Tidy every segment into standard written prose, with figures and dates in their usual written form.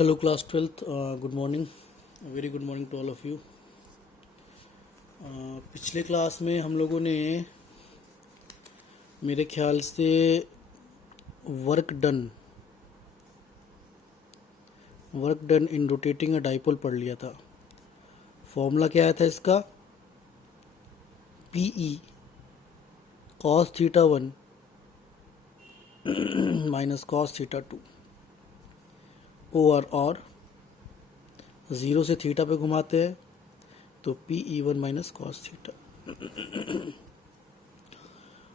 Hello, class 12th. Good morning. A very good morning to all of you. पिछले class में हम लोगों ने मेरे ख्याल से work done in rotating a dipole पढ़ लिया था. फॉर्मूला क्या आया था इसका? PE cos theta 1 minus cos theta 2 over और ज़ीरो से थीटा पे घुमाते हैं तो PE1 minus cos theta.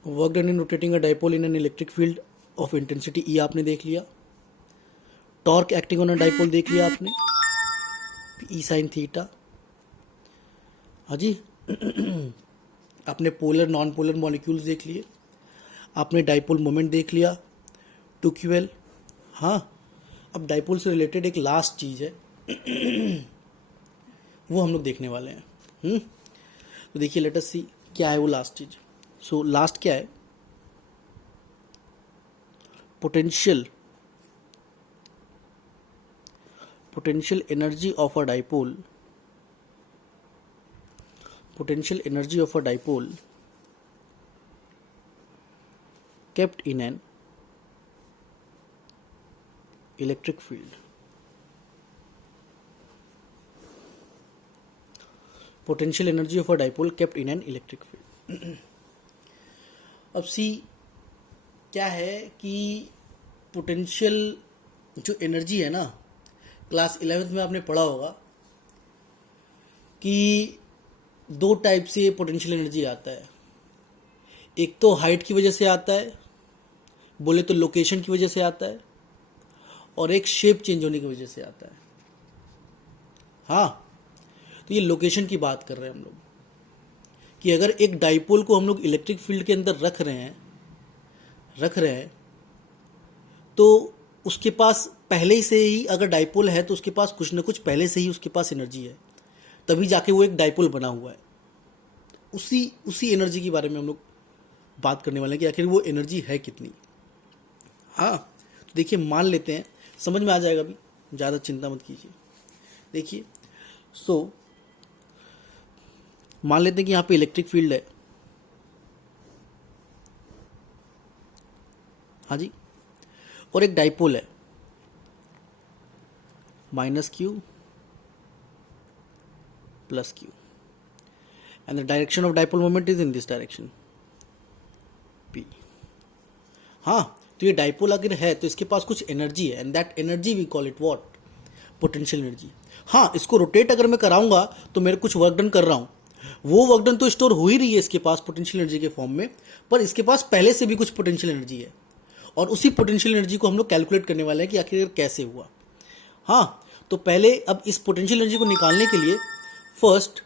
Work done in rotating a dipole in an electric field of intensity E आपने देख लिया. Torque acting on a dipole देख लिया आपने, E साइन थीटा. हाँ जी. आपने पोलर नॉन पोलर मॉलिक्यूल्स देख लिए, आपने डाइपोल मोमेंट देख लिया 2QL. हाँ, अब डाइपोल से रिलेटेड एक लास्ट चीज़ है वो हम लोग देखने वाले हैं. तो देखिए, लेट अस सी क्या है वो लास्ट चीज. सो लास्ट क्या है? Potential energy of a dipole. Potential energy of a dipole kept in an electric field. Potential energy of a dipole kept in an electric field. अब सी क्या है कि पोटेंशियल जो एनर्जी है ना, क्लास 11th में आपने पढ़ा होगा कि दो टाइप से पोटेंशियल एनर्जी आता है. एक तो हाइट की वजह से आता है, बोले तो लोकेशन की वजह से आता है, और एक शेप चेंज होने की वजह से आता है. हाँ, तो ये लोकेशन की बात कर रहे हैं हम लोग कि अगर एक डाइपोल को हम लोग इलेक्ट्रिक फील्ड के अंदर रख रहे हैं तो उसके पास पहले से ही, अगर डाइपोल है तो उसके पास कुछ ना कुछ पहले से ही उसके पास एनर्जी है, तभी जाके वो एक डाइपोल बना हुआ है. उसी एनर्जी के बारे में हम लोग बात करने वाले हैं कि आखिर वो एनर्जी है कितनी. हाँ, तो देखिए, मान लेते हैं, समझ में आ जाएगा अभी, ज़्यादा चिंता मत कीजिए. देखिए, मान लेते हैं कि यहाँ पे इलेक्ट्रिक फील्ड है. हाँ जी, और एक डाइपोल है -q + q, and the direction of dipole moment is in this direction p. हाँ, तो ये डाइपोल अगर है तो इसके पास कुछ एनर्जी है, and that energy we call it what? Potential energy. हाँ, इसको रोटेट अगर मैं कराऊंगा तो मेरे कुछ वर्क डन कर रहा हूँ, वो वर्क डन तो स्टोर हो ही रही है इसके पास पोटेंशियल एनर्जी के फॉर्म में, पर इसके पास पहले से भी कुछ पोटेंशियल एनर्जी है, और उसी पोटेंशियल एनर्जी को हम लोग कैलकुलेट करने वाले हैं कि आखिर कैसे हुआ. हाँ, तो पहले अब इस पोटेंशियल एनर्जी को निकालने के लिए फर्स्ट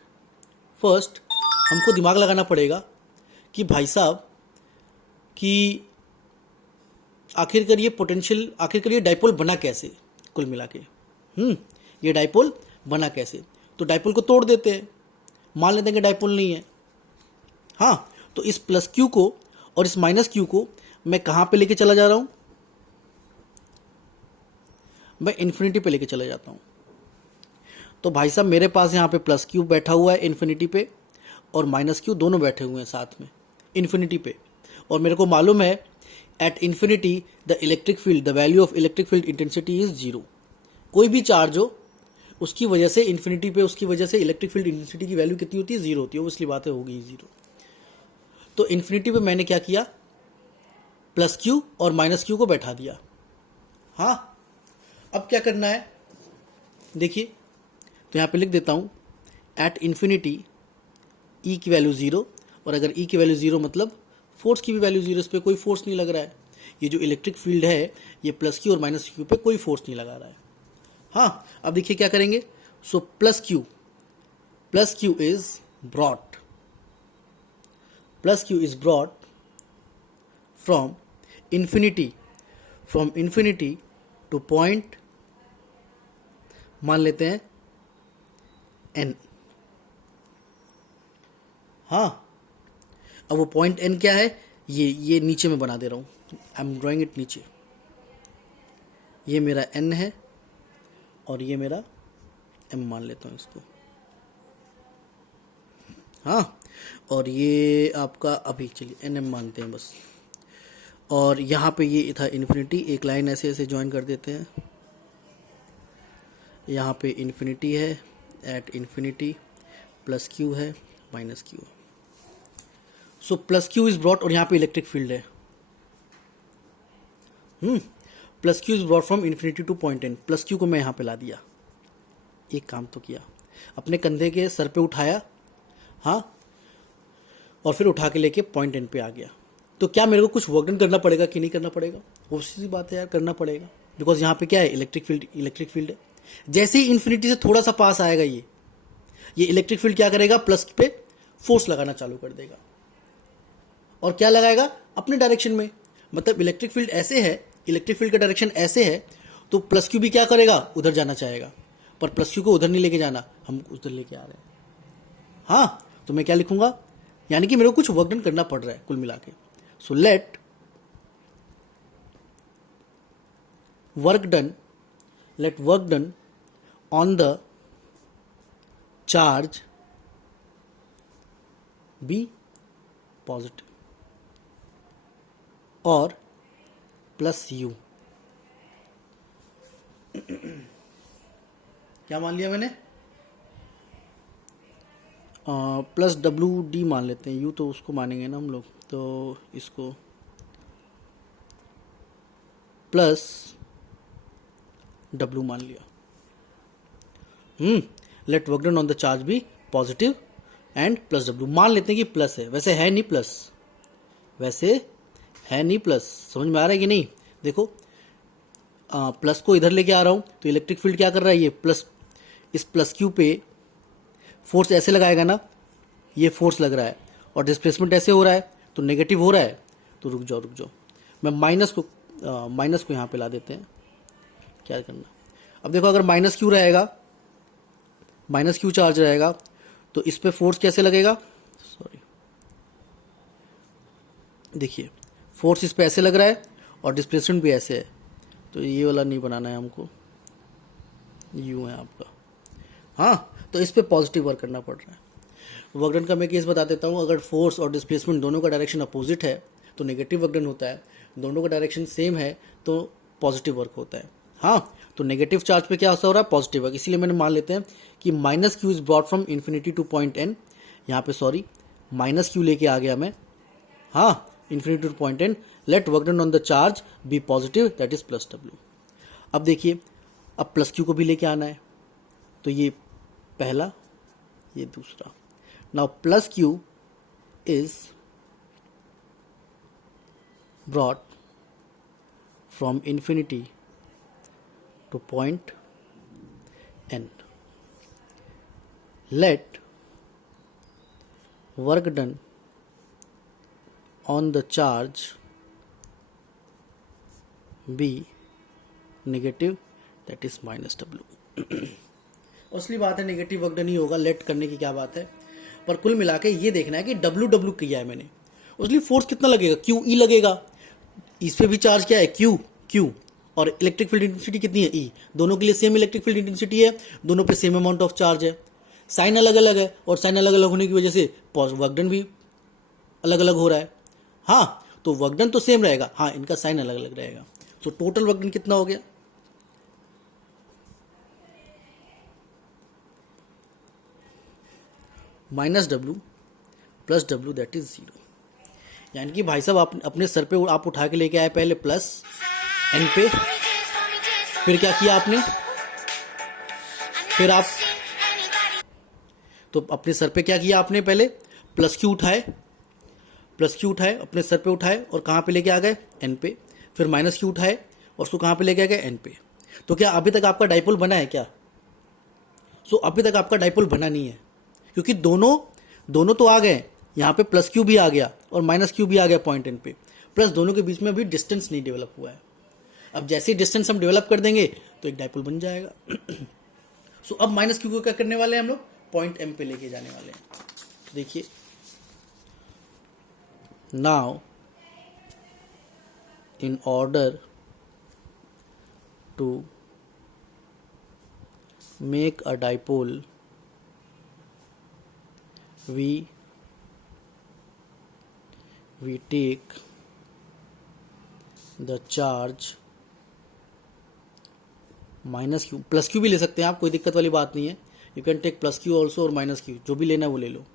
हमको दिमाग लगाना पड़ेगा कि भाई साहब कि आखिरकार ये डाइपोल बना कैसे. कुल मिला के ये डाइपोल बना कैसे? तो डाइपोल को तोड़ देते हैं, मान लेते हैं कि डाइपोल नहीं है. हाँ, तो इस +q को और इस -q को मैं कहाँ पे लेके चला जा रहा हूँ? मैं इन्फिनिटी पे लेके चला जाता हूँ. तो भाई साहब, मेरे पास यहाँ पे +q बैठा हुआ है इन्फिनिटी पे, और -q दोनों बैठे हुए हैं साथ में इन्फिनिटी पे. और मेरे को मालूम है at infinity the electric field, the value of electric field intensity is 0. कोई भी चार्ज हो, उसकी वजह से इन्फिनिटी पे, उसकी वजह से इलेक्ट्रिक फील्ड इंटेंसिटी की वैल्यू कितनी होती है? 0 होती है. वो इसलिए बातें होगी 0. तो इन्फिनिटी पे मैंने क्या किया? +q और -q को बैठा दिया. हाँ, अब क्या करना है? देखिए, तो यहाँ पे लिख देता हूँ एट इन्फिनिटी E की वैल्यू 0, और अगर E की वैल्यू 0 मतलब फोर्स की भी वैल्यू 0, इस पर कोई फोर्स नहीं लग रहा है. ये जो इलेक्ट्रिक फील्ड है, ये +q और -q पे कोई फोर्स नहीं लगा रहा है. हाँ, अब देखिए क्या करेंगे. सो +q is brought from infinity to point, मान लेते हैं n. हाँ, अब वो पॉइंट n क्या है? ये नीचे में बना दे रहा हूँ, आई एम ड्राइंग इट नीचे. ये मेरा n है और ये मेरा m मान लेता हूँ इसको, हाँ। और ये आपका अभी चलिए nm मानते हैं बस। और यहाँ पे ये था इन्फिनिटी, एक लाइन ऐसे ऐसे ज्वाइन कर देते हैं। यहाँ पे इन्फिनिटी है, एट इन्फिनिटी प्लस क्यू है minus q. So plus q is brought, और यहाँ पे इलेक्ट्रिक फील्ड है। Plus q is brought from infinity to point N. Plus q को मैं यहाँ पे ला दिया, एक काम तो किया, अपने कंधे के सर पे उठाया, हाँ, और फिर उठा के लेके पॉइंट एन पे आ गया। तो क्या मेरे को कुछ वर्क डन करना पड़ेगा कि नहीं करना पड़ेगा? वो सी बात है यार, करना पड़ेगा, बिकॉज यहाँ पे क्या है, इलेक्ट्रिक फील्ड है। जैसे ही इन्फिनिटी से थोड़ा सा पास आएगा ये इलेक्ट्रिक फील्ड क्या करेगा, प्लस पे फोर्स लगाना चालू कर देगा। और क्या लगाएगा, अपने डायरेक्शन में। मतलब इलेक्ट्रिक फील्ड ऐसे है, इलेक्ट्रिक फील्ड का डायरेक्शन ऐसे है, तो प्लस क्यू भी क्या करेगा, उधर जाना चाहेगा। पर प्लस क्यू को उधर नहीं लेके जाना, हम उधर लेके आ रहे हैं, हाँ। तो मैं क्या लिखूंगा, यानी कि मेरे को कुछ वर्क डन करना पड़ रहा है कुल मिला के। So let work done on the charge be positive और प्लस यू। क्या मान लिया मैंने, प्लस डब्ल्यू डी मान लेते हैं, यू तो उसको मानेंगे ना हम लोग, तो इसको प्लस डब्ल्यू मान लिया। Let work done on the charge be positive and plus W मान लेते हैं कि प्लस है, वैसे है नहीं प्लस, समझ में आ रहा है कि नहीं? देखो प्लस को इधर लेके आ रहा हूं, तो इलेक्ट्रिक फील्ड क्या कर रहा है, ये प्लस, इस प्लस क्यू पे फोर्स ऐसे लगाएगा ना, ये फोर्स लग रहा है, और डिस्प्लेसमेंट ऐसे हो रहा है, तो नेगेटिव हो रहा है। तो रुक जाओ, मैं माइनस को यहाँ पे ला देते हैं, क्या करना। अब देखो अगर माइनस क्यू चार्ज रहेगा, तो इस पे फोर्स कैसे लगेगा, सॉरी, देखिए फोर्स इस पे ऐसे लग रहा है और डिस्प्लेसमेंट भी ऐसे है, तो ये वाला नहीं बनाना है हमको, यू है आपका, हाँ। तो इस पे पॉजिटिव वर्क करना पड़ रहा है। वर्क डन का मैं केस बता देता हूँ, अगर फोर्स और डिस्प्लेसमेंट दोनों का डायरेक्शन अपोजिट है तो नेगेटिव वर्क डन होता है, दोनों का डायरेक्शन सेम है तो पॉजिटिव वर्क होता है, हाँ। तो नेगेटिव चार्ज पे क्या हो रहा है, पॉजिटिव वर्क। इसीलिए मैंने मान लेते हैं कि minus q is brought from infinity to point N, यहाँ पे सॉरी माइनस क्यू लेके आ गया मैं, हाँ, infinity to point N. Let work done on the charge be positive, that is plus W. अब देखिए, अब प्लस क्यू को भी लेके आना है, तो ये पहला, ये दूसरा। Now plus q is brought from infinity to point N. Let work done on the charge be negative, that is minus W. असली बात है नेगेटिव वर्क डन ही होगा, लेट करने की क्या बात है। पर कुल मिला के ये देखना है कि डब्ल्यू किया है मैंने, उसलिए फोर्स कितना लगेगा, क्यू ई लगेगा। इस पे भी चार्ज क्या है, क्यू, और इलेक्ट्रिक फील्ड इंटेंसिटी कितनी है, ई। दोनों के लिए सेम इलेक्ट्रिक फील्ड इंटेंसिटी है, दोनों पे सेम अमाउंट ऑफ चार्ज है। साइन अलग अलग है, और साइन अलग अलग होने की वजह से वर्क डन भी अलग अलग हो रहा है, हाँ। तो वर्क डन तो सेम रहेगा, हाँ, इनका साइन अलग अलग रहेगा। तो टोटल वर्क डन कितना हो गया, minus W plus W, that is zero. यानी कि भाई साहब आप अपने सर पे आप उठा के लेके आए पहले प्लस एन पे, फिर क्या किया आपने, फिर आप तो अपने सर पे क्या किया आपने, पहले प्लस क्यू उठाए, अपने सर पे उठाए और कहाँ पे लेके आ गए, एन पे। फिर माइनस क्यू उठाए और उसको कहाँ पे लेके आ गए, एन पे। तो क्या अभी तक आपका डाइपोल बना है क्या? अभी तक आपका डाइपोल बना नहीं है, क्योंकि दोनों तो आ गए, यहाँ पे प्लस क्यू भी आ गया और माइनस क्यू भी आ गया पॉइंट एन पे, प्लस दोनों के बीच में अभी डिस्टेंस नहीं डेवलप हुआ है। अब जैसे ही डिस्टेंस हम डेवलप कर देंगे तो एक डाइपोल बन जाएगा। अब माइनस क्यू को क्या करने वाले हैं हम लोग, पॉइंट एम पे लेके जाने वाले हैं। तो देखिए, now in order to make a dipole, we take the charge minus Q, plus Q भी ले सकते हैं आप, कोई दिक्कत वाली बात नहीं है, you can take plus Q also और माइनस क्यू, जो भी लेना है वो ले लो।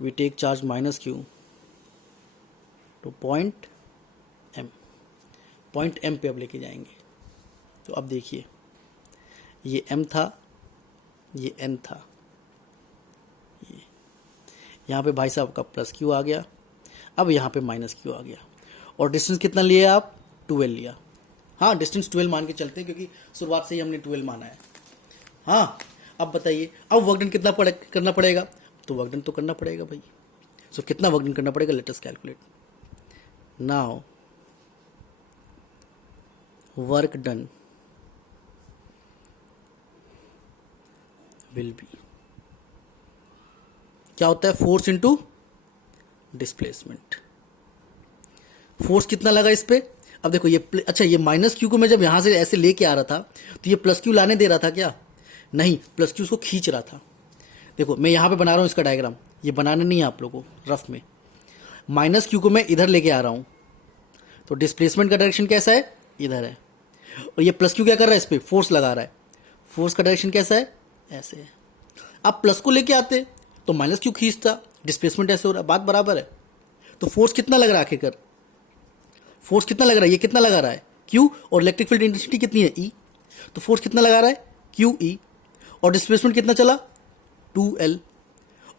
We take charge minus Q to point M पे अब लेके जाएंगे। तो अब देखिए ये एम था, ये एन था, यहाँ पे भाई साहब का प्लस क्यू आ गया, अब यहाँ पे माइनस क्यू आ गया, और डिस्टेंस कितना लिया आप, 12 लिया। हाँ, डिस्टेंस 12 मान के चलते हैं क्योंकि शुरुआत से ही हमने 12 माना है। हाँ, अब बताइए अब वर्क डन कितना करना पड़ेगा, तो वर्क डन तो करना पड़ेगा भाई। सो कितना वर्क डन करना पड़ेगा, let us calculate. Now work done will be, क्या होता है, फोर्स इनटू डिस्प्लेसमेंट। फोर्स कितना लगा इस पे, अब देखो ये अच्छा, ये माइनस क्यू को मैं जब यहां से ऐसे लेके आ रहा था तो ये प्लस क्यू लाने दे रहा था क्या, नहीं, प्लस क्यू उसको खींच रहा था। देखो मैं यहां पे बना रहा हूं इसका डायग्राम, ये बनाना नहीं है आप लोगों को रफ में। माइनस क्यू को मैं इधर लेके आ रहा हूं, तो डिस्प्लेसमेंट का डायरेक्शन कैसा है, इधर है, और ये प्लस क्यू क्या कर रहा है, इस पर फोर्स लगा रहा है, फोर्स का डायरेक्शन कैसा है, ऐसे है। आप प्लस को लेके आते तो माइनस क्यू खींचता, डिस्प्लेसमेंट ऐसे हो रहा है, बात बराबर है। तो फोर्स कितना लग रहा है आखिरकार, फोर्स कितना लग रहा है, ये कितना लगा रहा है, क्यू, और इलेक्ट्रिक फील्ड इंटेंसिटी कितनी है, ई, तो फोर्स कितना लगा रहा है, क्यू ई, और डिस्प्लेसमेंट कितना चला, 2L,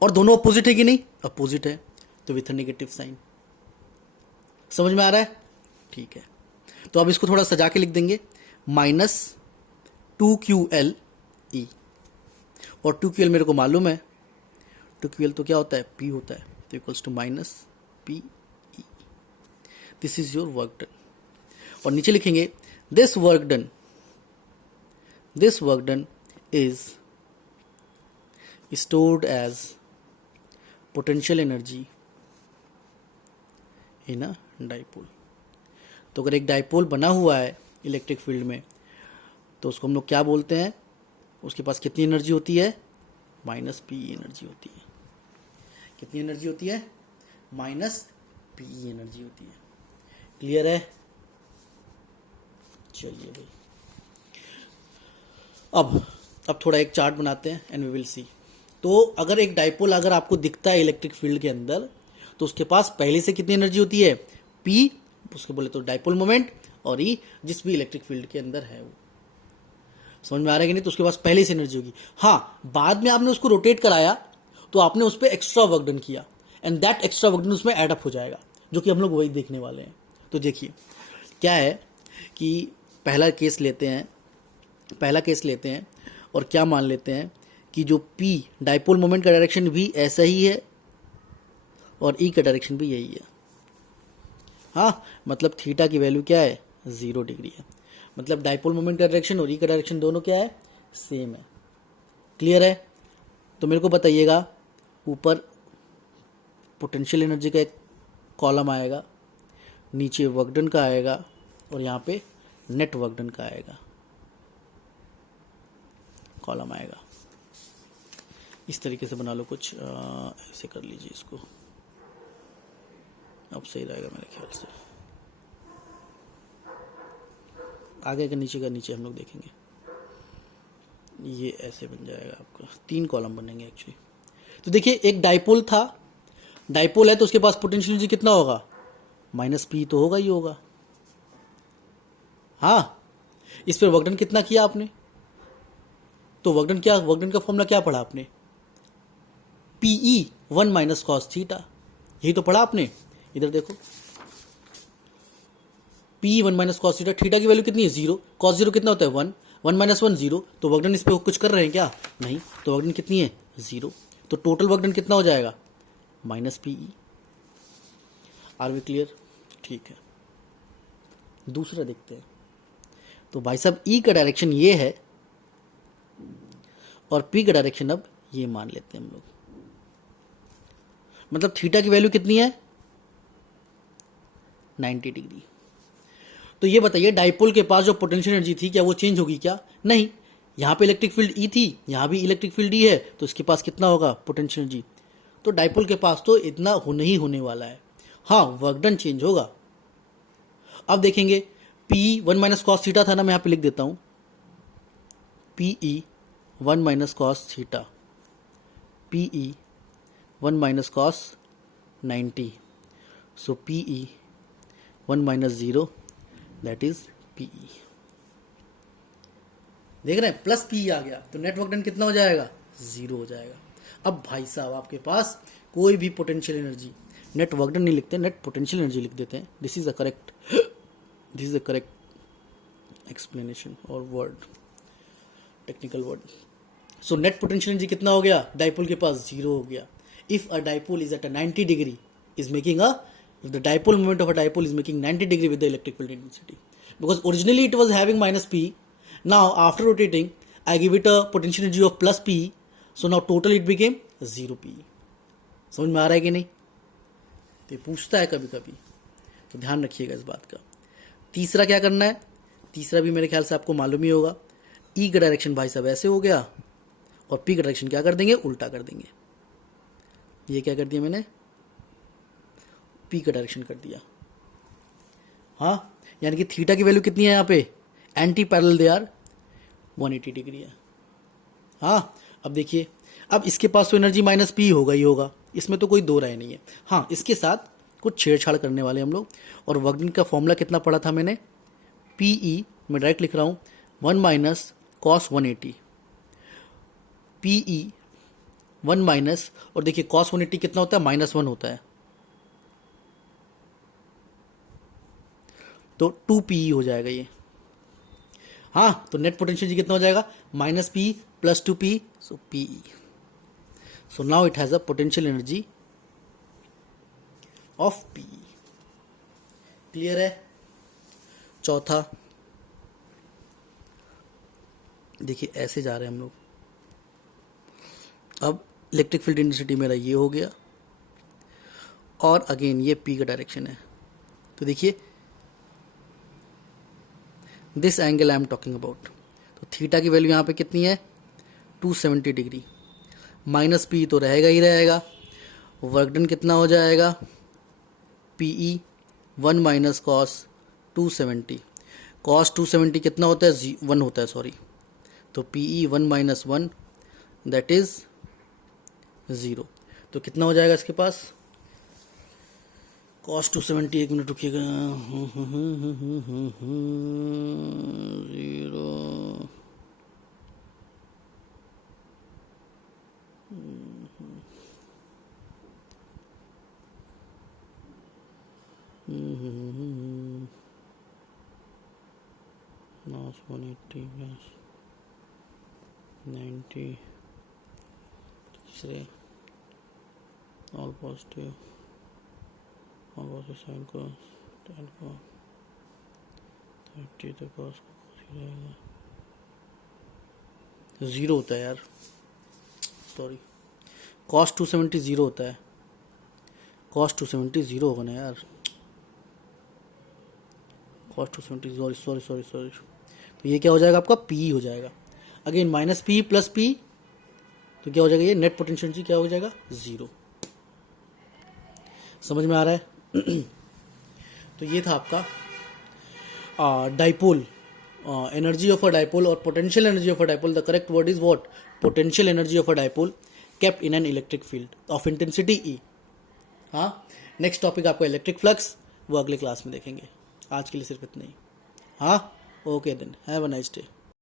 और दोनों अपोजिट है कि नहीं, अपोजिट है, तो विथ नेगेटिव साइन। समझ में आ रहा है, ठीक है। तो अब इसको थोड़ा सजा के लिख देंगे, -2QL ई, और 2QL मेरे को मालूम है, 2QL तो क्या होता है, P होता है, तो equals to -PE। This is your work done, और नीचे लिखेंगे this work done is stored as potential energy in a dipole। तो अगर एक डाइपोल बना हुआ है इलेक्ट्रिक फील्ड में तो उसको हम लोग क्या बोलते हैं, उसके पास कितनी एनर्जी होती है, -PE एनर्जी होती है। कितनी एनर्जी होती है, -PE एनर्जी होती है। क्लियर है, चलिए भाई अब थोड़ा एक चार्ट बनाते हैं एंड वी विल सी। तो अगर एक डाइपोल अगर आपको दिखता है इलेक्ट्रिक फील्ड के अंदर तो उसके पास पहले से कितनी एनर्जी होती है, P, उसको बोले तो डाइपोल मोमेंट, और E जिस भी इलेक्ट्रिक फील्ड के अंदर है वो। समझ में आ रहा है कि नहीं, तो उसके पास पहले से एनर्जी होगी। हाँ, बाद में आपने उसको रोटेट कराया तो आपने उस पर एक्स्ट्रा वर्क डन किया and that extra work done उसमें एड अप हो जाएगा, जो कि हम लोग वही देखने वाले हैं। तो देखिए क्या है कि पहला केस लेते हैं और क्या मान लेते हैं कि जो P डाइपोल मोमेंट का डायरेक्शन भी ऐसा ही है और E का डायरेक्शन भी यही है। हाँ, मतलब थीटा की वैल्यू क्या है, 0 डिग्री है, मतलब डाइपोल मोमेंट का डायरेक्शन और E का डायरेक्शन दोनों क्या है, सेम है। क्लियर है, तो मेरे को बताइएगा, ऊपर पोटेंशियल एनर्जी का एक कॉलम आएगा, नीचे वर्क डन का आएगा, और यहाँ पे नेट वर्क डन का आएगा, कॉलम आएगा। इस तरीके से बना लो कुछ, ऐसे कर लीजिए इसको, अब सही रहेगा मेरे ख्याल से। आगे का नीचे हम लोग देखेंगे, ये ऐसे बन जाएगा आपका, 3 कॉलम बनेंगे एक्चुअली। तो देखिए एक डाइपोल था, डाइपोल है तो उसके पास पोटेंशियल एनर्जी कितना होगा, -P तो होगा ही होगा। हाँ, इस पर वर्क डन कितना किया आपने, तो वर्क डन का फॉर्मूला क्या पढ़ा आपने, PE 1 - cos थीटा, यही तो पढ़ा आपने। इधर देखो, PE 1 - cos थीटा, थीटा की वैल्यू कितनी है, 0, cos 0 कितना होता है, 1, 1 - 1 0, तो वर्क डन इस पे कुछ कर रहे हैं क्या, नहीं, तो वर्क डन कितनी है, 0, तो टोटल वर्क डन कितना हो जाएगा, -PE। आर वी क्लियर, ठीक है। दूसरा देखते हैं, तो भाई साहब E का डायरेक्शन ये है और P का डायरेक्शन अब ये मान लेते हैं हम लोग, मतलब थीटा की वैल्यू कितनी है, 90 डिग्री। तो ये बताइए डाइपोल के पास जो पोटेंशियल एनर्जी थी क्या वो चेंज होगी क्या, नहीं, यहाँ पे इलेक्ट्रिक फील्ड ई थी, यहाँ भी इलेक्ट्रिक फील्ड ई है, तो इसके पास कितना होगा पोटेंशियल एनर्जी। तो डाइपोल के पास तो इतना नहीं होने वाला है। हाँ, वर्क डन चेंज होगा। अब देखेंगे पी 1 माइनस कॉस थीटा था ना, मैं यहाँ पे लिख देता हूँ PE 1 minus cos theta, PE 1 minus cos 90, so PE 1 minus 0 that is PE. देख रहे हैं प्लस पी आ गया, तो नेट वर्क डन कितना हो जाएगा 0 हो जाएगा। अब भाई साहब आपके पास कोई भी potential energy, net work done नहीं लिखते, नेट पोटेंशियल एनर्जी लिख देते हैं। This is the correct explanation और word, technical word. So net potential energy कितना हो गया, डाइपोल के पास 0 हो गया। If a dipole is at a 90 degree is making a, if the dipole moment of a dipole is making 90 degree with the electric field intensity, because originally it was having minus p, now after rotating I give it a potential energy of plus p, so now total it became 0 p। समझ में आ रहा है कि नहीं? तो ये पूछता है कभी कभी, तो ध्यान रखिएगा इस बात का। तीसरा क्या करना है, तीसरा भी मेरे ख्याल से आपको मालूम ही होगा। ई का डायरेक्शन भाई साहब ऐसे हो गया, और पी का डायरेक्शन क्या कर देंगे, उल्टा कर देंगे। ये क्या कर दिया मैंने, पी का डायरेक्शन कर दिया। हाँ, यानी कि थीटा की वैल्यू कितनी है यहाँ पे, anti parallel they are 180 degree है। हाँ, अब देखिए, अब इसके पास तो एनर्जी माइनस पी होगा ही होगा, इसमें तो कोई दो राय नहीं है। हाँ, इसके साथ कुछ छेड़छाड़ करने वाले हम लोग। और वर्क डन का फॉर्मूला कितना पढ़ा था मैंने, पीई, मैं डायरेक्ट लिख रहा हूँ 1 माइनस कॉस 180, पीई 1 माइनस, और देखिए कॉस 180 कितना होता है, -1 होता है, तो 2 पी हो जाएगा ये। हाँ, तो नेट पोटेंशियल कितना हो जाएगा, -p + 2p, so PE. So now it has a potential energy of PE. Clear है? चौथा, देखिए ऐसे जा रहे हैं हम लोग। अब इलेक्ट्रिक फील्ड इंटेंसिटी मेरा ये हो गया, और अगेन ये पी का डायरेक्शन है। तो देखिए this angle I am talking about, तो थीटा की वैल्यू यहाँ पे कितनी है, 270 डिग्री, माइनस पी तो रहेगा ही रहेगा। वर्क डन कितना हो जाएगा, पीई 1 माइनस कॉस 270, कॉस 270 कितना होता है, 1 होता है, सॉरी, तो पीई 1 माइनस 1 दैट इज 0। तो कितना हो जाएगा इसके पास, कॉस 270, एक मिनट रुकिएगा, 0 180 प्लस 90, तीसरे ऑल पॉजिटिव, साइन कॉस 10 को 30 तो कॉस को रहेगा, 0 होता है यार, सॉरी, कॉस 270 0 होता है, कॉस 270 0 होगा ना यार, कॉस 270, सॉरी। तो ये क्या हो जाएगा आपका, पी हो जाएगा। Again minus P plus P, तो क्या हो जाएगा, ये नेट पोटेंशियल एनर्जी क्या हो जाएगा, 0। समझ में आ रहा है? तो ये था आपका dipole, energy of a dipole और potential energy of a dipole. The correct word is what, potential energy of a dipole kept in an electric field of intensity E. हाँ, नेक्स्ट टॉपिक आपका इलेक्ट्रिक फ्लक्स, वो अगले class में देखेंगे। आज के लिए सिर्फ इतना ही। हाँ, okay then, have a nice day.